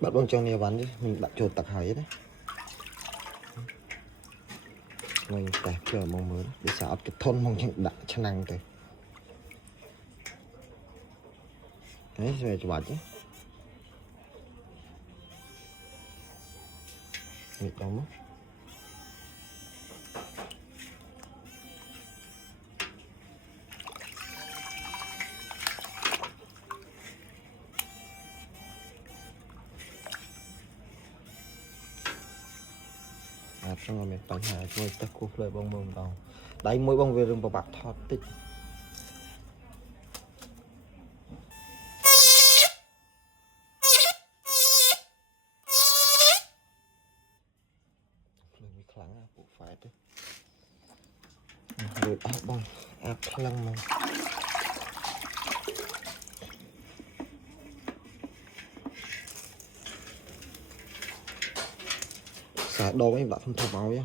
Bạn bông cho nè bắn đi, mình đã trộn tặc hải đấy. Mình tẻ chờ mong mới để xả cái thôn mong chẳng đã chân năng tới. Đấy, về cho bạn chứ. Mình đóng mất. Trong ngày mình bánh hải tôi tất cúp lời bông bông đầu. Đấy mỗi bông về rừng bảo bạc thọt tích. Lời bị kháng à, bộ phải đấy. Rồi áp bông, áp lăng mà. Xả đồ ấy bạn không thơm máu nhá.